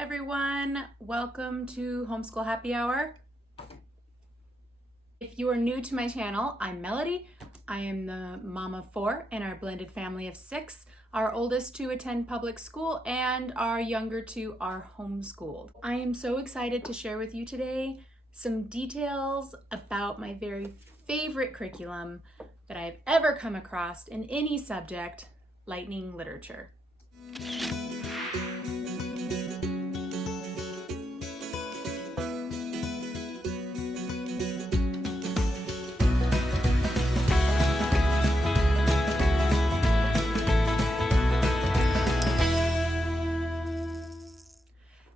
everyone. Welcome to Homeschool Happy Hour. If you are new to my channel, I'm Melody. I am the mom of 4 in our blended family of 6. Our oldest 2 attend public school and our younger 2 are homeschooled. I am so excited to share with you today some details about my very favorite curriculum that I've ever come across in any subject, Lightning Literature.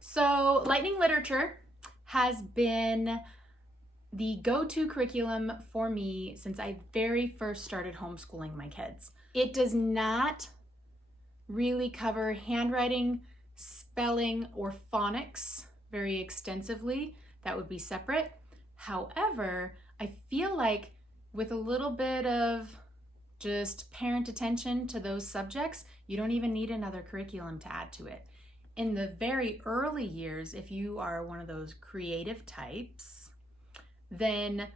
So Lightning Literature has been the go-to curriculum for me since I very first started homeschooling my kids. It does not really cover handwriting, spelling, or phonics very extensively. That would be separate. However, I feel like with a little bit of just parent attention to those subjects, you don't even need another curriculum to add to it. In the very early years, if you are one of those creative types, then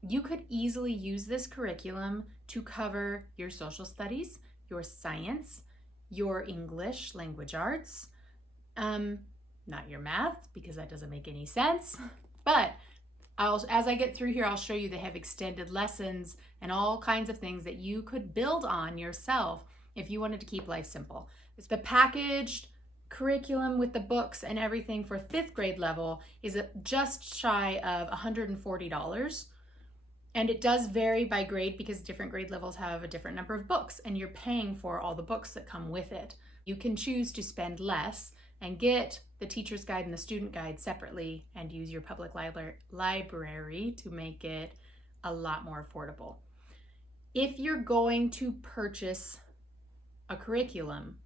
you could easily use this curriculum to cover your social studies, your science, your English, language arts, not your math, because that doesn't make any sense. But as I get through here, I'll show you they have extended lessons and all kinds of things that you could build on yourself if you wanted to keep life simple. It's the packaged curriculum with the books and everything for 5th grade level is just shy of $140. And it does vary by grade because different grade levels have a different number of books and you're paying for all the books that come with it. You can choose to spend less and get the teacher's guide and the student guide separately and use your public library to make it a lot more affordable. If you're going to purchase a curriculum,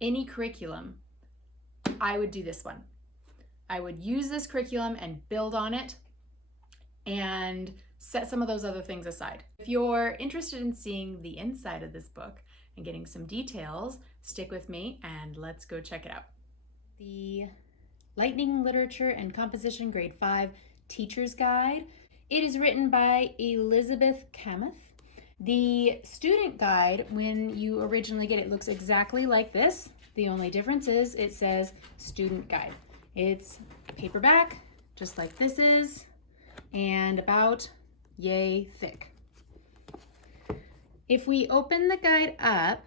any curriculum, I would do this one. I would use this curriculum and build on it and set some of those other things aside. If you're interested in seeing the inside of this book and getting some details, stick with me and let's go check it out. The Lightning Literature and Composition Grade 5 Teacher's Guide. It is written by Elizabeth Kamath. The student guide, when you originally get it, looks exactly like this. The only difference is it says student guide. It's paperback, just like this is, and about yay thick. If we open the guide up,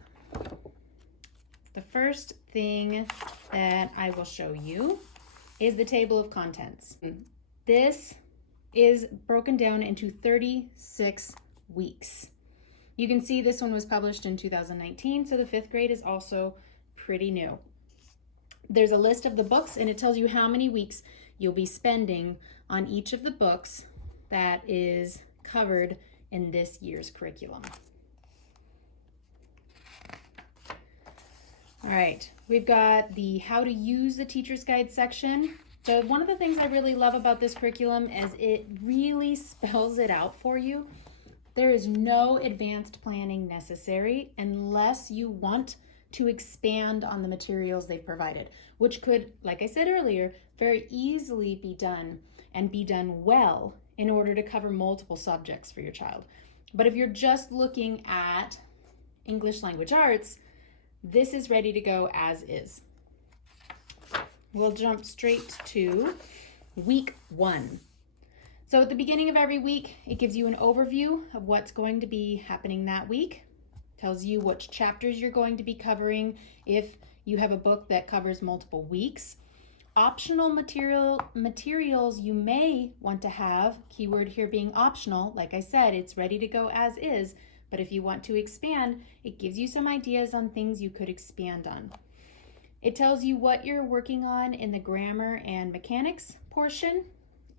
the first thing that I will show you is the table of contents. This is broken down into 36 weeks. You can see this one was published in 2019, so the 5th grade is also pretty new. There's a list of the books and it tells you how many weeks you'll be spending on each of the books that is covered in this year's curriculum. All right, we've got the how to use the teacher's guide section. So one of the things I really love about this curriculum is it really spells it out for you. There is no advanced planning necessary unless you want to expand on the materials they've provided, which could, like I said earlier, very easily be done and be done well in order to cover multiple subjects for your child. But if you're just looking at English language arts, this is ready to go as is. We'll jump straight to week 1. So at the beginning of every week, it gives you an overview of what's going to be happening that week. Tells you which chapters you're going to be covering if you have a book that covers multiple weeks. Optional materials you may want to have, keyword here being optional. Like I said, it's ready to go as is, but if you want to expand, it gives you some ideas on things you could expand on. It tells you what you're working on in the grammar and mechanics portion,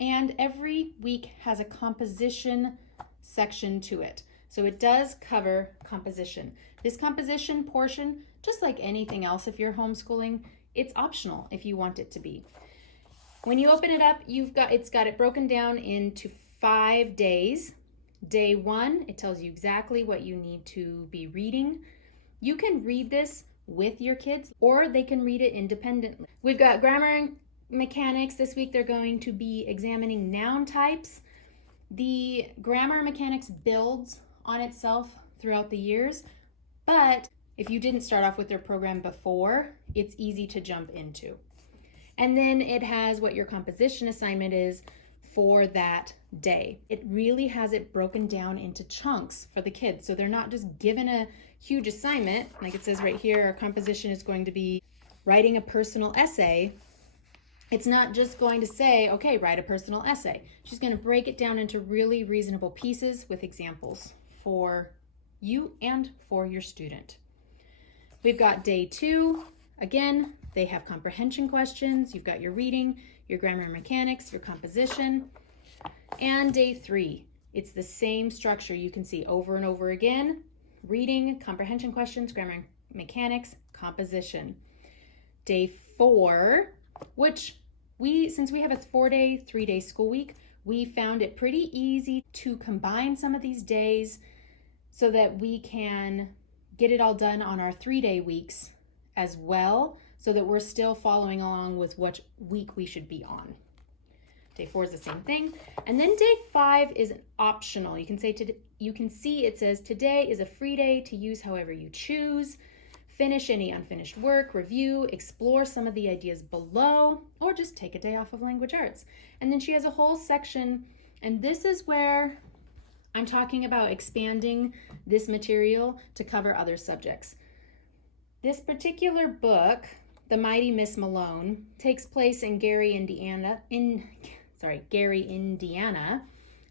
and every week has a composition section to it. So it does cover composition. This composition portion, just like anything else if you're homeschooling, it's optional if you want it to be. When you open it up, it's got it broken down into 5 days. Day 1, it tells you exactly what you need to be reading. You can read this with your kids, or they can read it independently. We've got grammar and mechanics. This week they're going to be examining noun types. The grammar mechanics builds on itself throughout the years, but if you didn't start off with their program before, it's easy to jump into. And then it has what your composition assignment is for that day. It really has it broken down into chunks for the kids. So they're not just given a huge assignment. Like it says right here, our composition is going to be writing a personal essay. It's not just going to say, okay, write a personal essay. She's going to break it down into really reasonable pieces with examples for you and for your student. We've got day 2. Again, they have comprehension questions. You've got your reading, your grammar and mechanics, your composition. And day 3, it's the same structure you can see over and over again. Reading, comprehension questions, grammar and mechanics, composition. Day 4, which since we have a 4-day, 3-day school week, we found it pretty easy to combine some of these days so that we can get it all done on our 3-day weeks as well, so that we're still following along with what week we should be on. Day 4 is the same thing. And then day 5 is optional. You can see it says today is a free day to use however you choose. Finish any unfinished work, review, explore some of the ideas below, or just take a day off of language arts. And then she has a whole section, and this is where I'm talking about expanding this material to cover other subjects. This particular book, The Mighty Miss Malone, takes place in Gary, Indiana,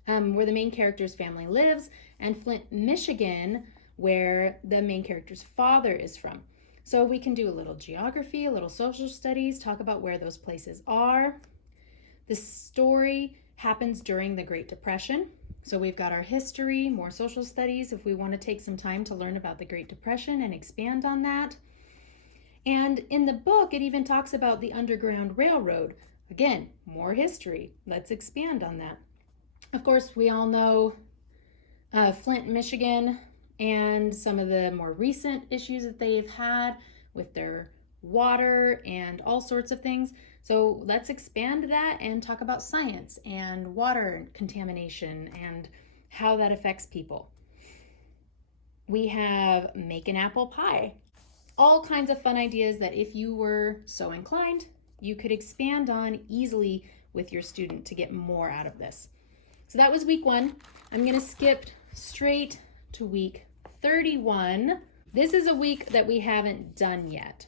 where the main character's family lives, and Flint, Michigan, where the main character's father is from. So we can do a little geography, a little social studies, talk about where those places are. The story happens during the Great Depression. So we've got our history, more social studies if we want to take some time to learn about the Great Depression and expand on that. And in the book, it even talks about the Underground Railroad. Again, more history. Let's expand on that. Of course, we all know Flint, Michigan, and some of the more recent issues that they've had with their water and all sorts of things. So let's expand that and talk about science and water contamination and how that affects people. We have make an apple pie. All kinds of fun ideas that if you were so inclined, you could expand on easily with your student to get more out of this. So that was week 1. I'm going to skip straight to week 31. This is a week that we haven't done yet.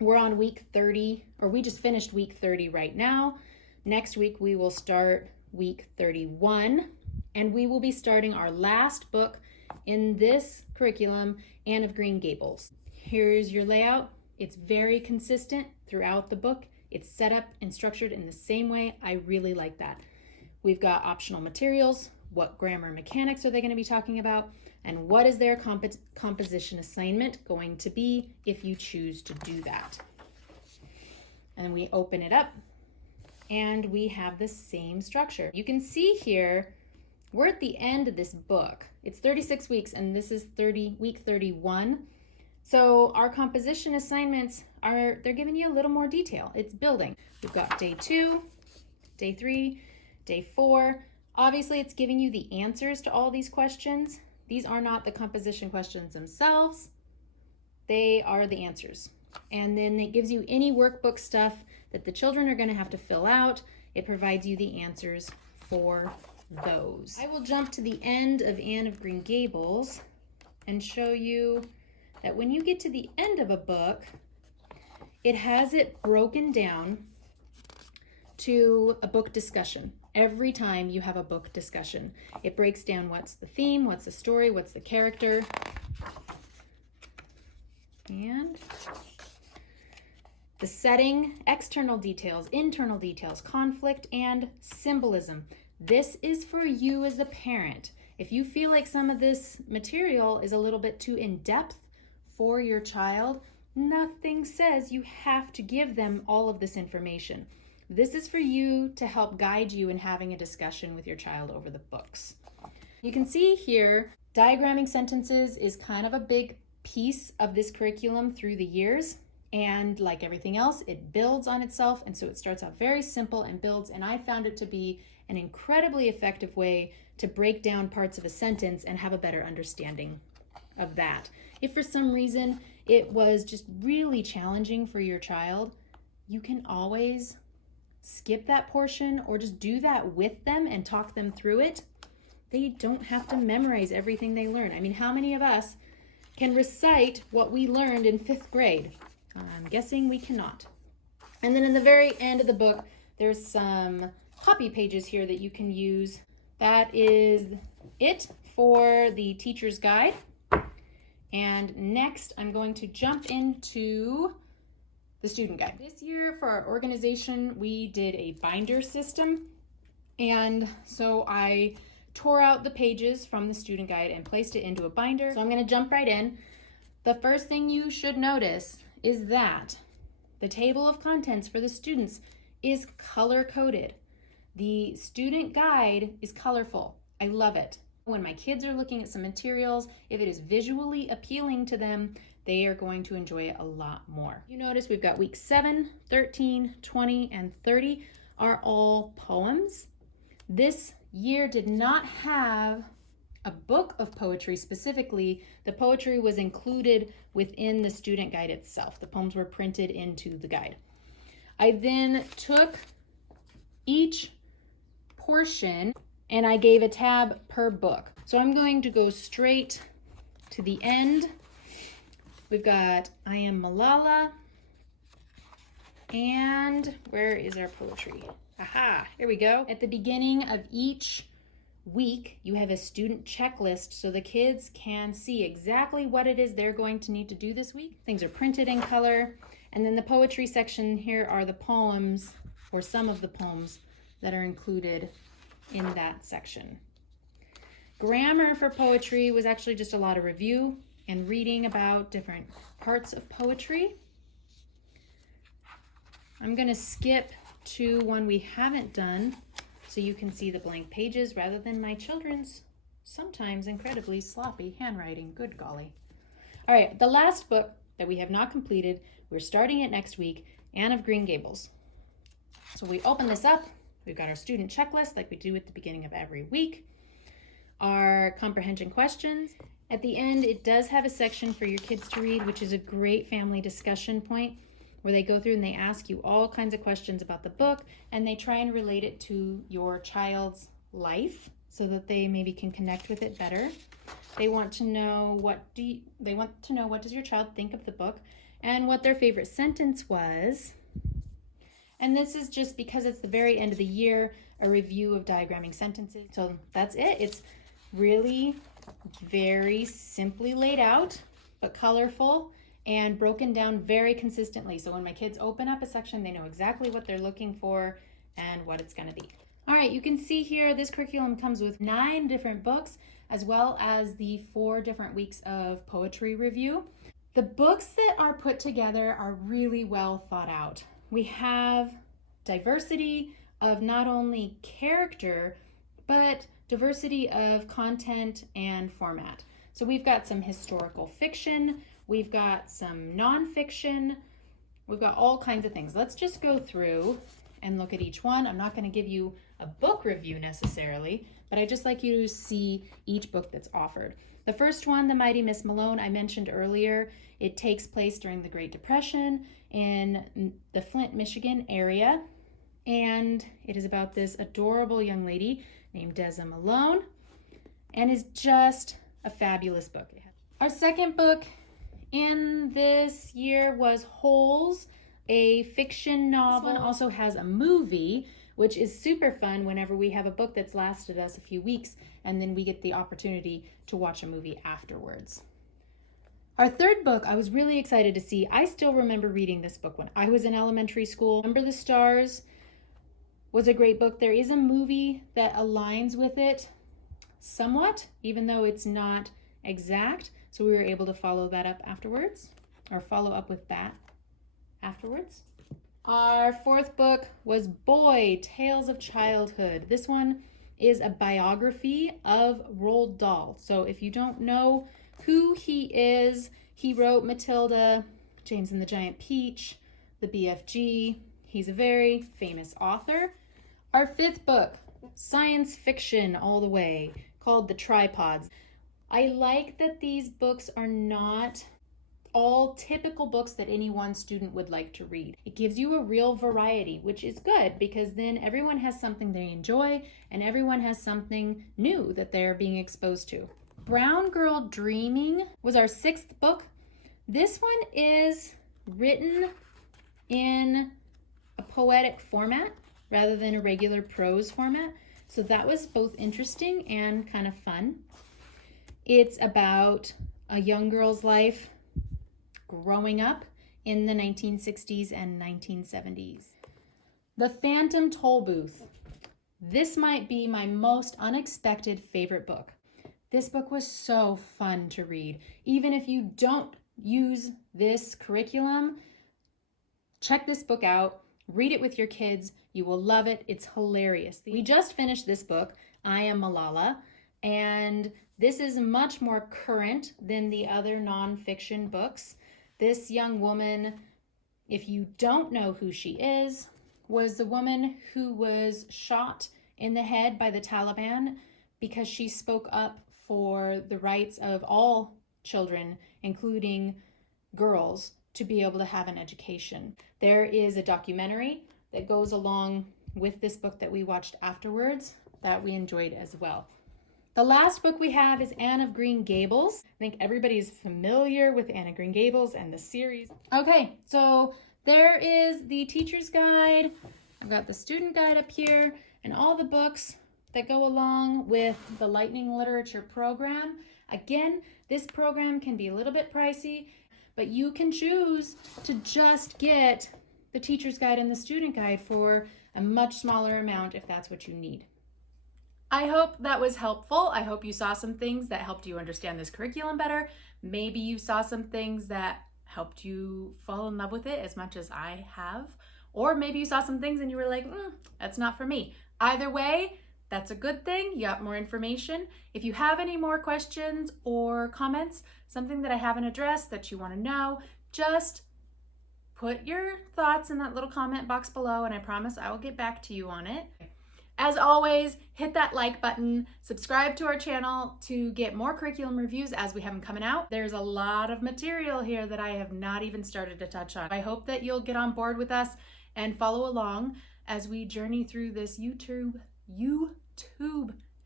We're on week 30, or we just finished week 30 right now. Next week we will start week 31, and we will be starting our last book in this curriculum, Anne of Green Gables. Here's your layout. It's very consistent throughout the book. It's set up and structured in the same way. I really like that. We've got optional materials. What grammar and mechanics are they going to be talking about? And what is their composition assignment going to be if you choose to do that? And we open it up and we have the same structure. You can see here, we're at the end of this book. It's 36 weeks and this is week 31. So our composition assignments they're giving you a little more detail. It's building. We've got day 2, day 3, day 4. Obviously it's giving you the answers to all these questions. These are not the composition questions themselves. They are the answers. And then it gives you any workbook stuff that the children are going to have to fill out. It provides you the answers for those. I will jump to the end of Anne of Green Gables and show you that when you get to the end of a book, it has it broken down to a book discussion. Every time you have a book discussion, it breaks down what's the theme, what's the story, what's the character, and the setting, external details, internal details, conflict, and symbolism. This is for you as a parent. If you feel like some of this material is a little bit too in-depth for your child, nothing says you have to give them all of this information. This is for you to help guide you in having a discussion with your child over the books. You can see here, diagramming sentences is kind of a big piece of this curriculum through the years. And like everything else, it builds on itself. And so it starts out very simple and builds. And I found it to be an incredibly effective way to break down parts of a sentence and have a better understanding of that. If for some reason it was just really challenging for your child, you can always skip that portion or just do that with them and talk them through it. They don't have to memorize everything they learn. I mean, how many of us can recite what we learned in 5th grade? I'm guessing we cannot. And then in the very end of the book, there's some copy pages here that you can use. That is it for the teacher's guide. And next, I'm going to jump into the student guide. This year for our organization, we did a binder system. And so I tore out the pages from the student guide and placed it into a binder. So I'm going to jump right in. The first thing you should notice is that the table of contents for the students is color-coded. The student guide is colorful. I love it. When my kids are looking at some materials, if it is visually appealing to them, they are going to enjoy it a lot more. You notice we've got week 7, 13, 20, and 30 are all poems. This year did not have a book of poetry specifically. The poetry was included within the student guide itself. The poems were printed into the guide. I then took each portion and I gave a tab per book. So I'm going to go straight to the end. We've got I Am Malala. And where is our poetry? Aha, here we go. At the beginning of each week, you have a student checklist so the kids can see exactly what it is they're going to need to do this week. Things are printed in color. And then the poetry section, here are the poems, or some of the poems that are included in that section. Grammar for poetry was actually just a lot of review and reading about different parts of poetry. I'm going to skip to one we haven't done so you can see the blank pages rather than my children's sometimes incredibly sloppy handwriting. Good golly. All right, the last book that we have not completed, we're starting it next week, Anne of Green Gables. So we open this up. We've got our student checklist like we do at the beginning of every week. Our comprehension questions. At the end, it does have a section for your kids to read, which is a great family discussion point where they go through and they ask you all kinds of questions about the book and they try and relate it to your child's life so that they maybe can connect with it better. They want to know what does your child think of the book and what their favorite sentence was. And this is just because it's the very end of the year, a review of diagramming sentences. So that's it. It's really very simply laid out, but colorful and broken down very consistently. So when my kids open up a section, they know exactly what they're looking for and what it's going to be. All right, you can see here this curriculum comes with 9 different books as well as the 4 different weeks of poetry review. The books that are put together are really well thought out. We have diversity of not only character, but diversity of content and format. So we've got some historical fiction, we've got some nonfiction, we've got all kinds of things. Let's just go through and look at each one. I'm not going to give you a book review necessarily, but I'd just like you to see each book that's offered. The first one, The Mighty Miss Malone, I mentioned earlier. It takes place during the Great Depression in the Flint, Michigan area, and it is about this adorable young lady named Deza Malone, and is just a fabulous book. Our second book in this year was Holes, a fiction novel. This one also has a movie, which is super fun whenever we have a book that's lasted us a few weeks and then we get the opportunity to watch a movie afterwards. Our third book, I was really excited to see. I still remember reading this book when I was in elementary school. Under the Stars was a great book. There is a movie that aligns with it somewhat, even though it's not exact. So we were able to follow that up afterwards, or follow up with that afterwards. Our fourth book was Boy, Tales of Childhood. This one is a biography of Roald Dahl. So if you don't know who he He wrote Matilda, James and the Giant Peach, the BFG. He's a very famous author. Our fifth book, science fiction all the way, called The Tripods. I like that these books are not all typical books that any one student would like to read. It gives you a real variety, which is good because then everyone has something they enjoy and everyone has something new that they're being exposed to. Brown Girl Dreaming was our sixth book. This one is written in a poetic format rather than a regular prose format. So that was both interesting and kind of fun. It's about a young girl's life growing up in the 1960s and 1970s. The Phantom Tollbooth. This might be my most unexpected favorite book. This book was so fun to read. Even if you don't use this curriculum, check this book out. Read it with your kids. You will love it. It's hilarious. We just finished this book, I Am Malala, and this is much more current than the other nonfiction books. This young woman, if you don't know who she is, was the woman who was shot in the head by the Taliban because she spoke up for the rights of all children, including girls, to be able to have an education. There is a documentary that goes along with this book that we watched afterwards that we enjoyed as well. The last book we have is Anne of Green Gables. I think everybody's familiar with Anne of Green Gables and the series. Okay, so there is the teacher's guide. I've got the student guide up here and all the books that go along with the Lightning Literature program. Again, this program can be a little bit pricey, but you can choose to just get the teacher's guide and the student guide for a much smaller amount if that's what you need. I hope that was helpful. I hope you saw some things that helped you understand this curriculum better. Maybe you saw some things that helped you fall in love with it as much as I have. Or maybe you saw some things and you were like, that's not for me. Either way, that's a good thing. You got more information. If you have any more questions or comments, something that I haven't addressed that you want to know, just put your thoughts in that little comment box below and I promise I will get back to you on it. As always, hit that like button, subscribe to our channel to get more curriculum reviews as we have them coming out. There's a lot of material here that I have not even started to touch on. I hope that you'll get on board with us and follow along as we journey through this YouTube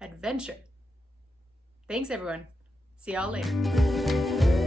adventure. Thanks everyone. See y'all later.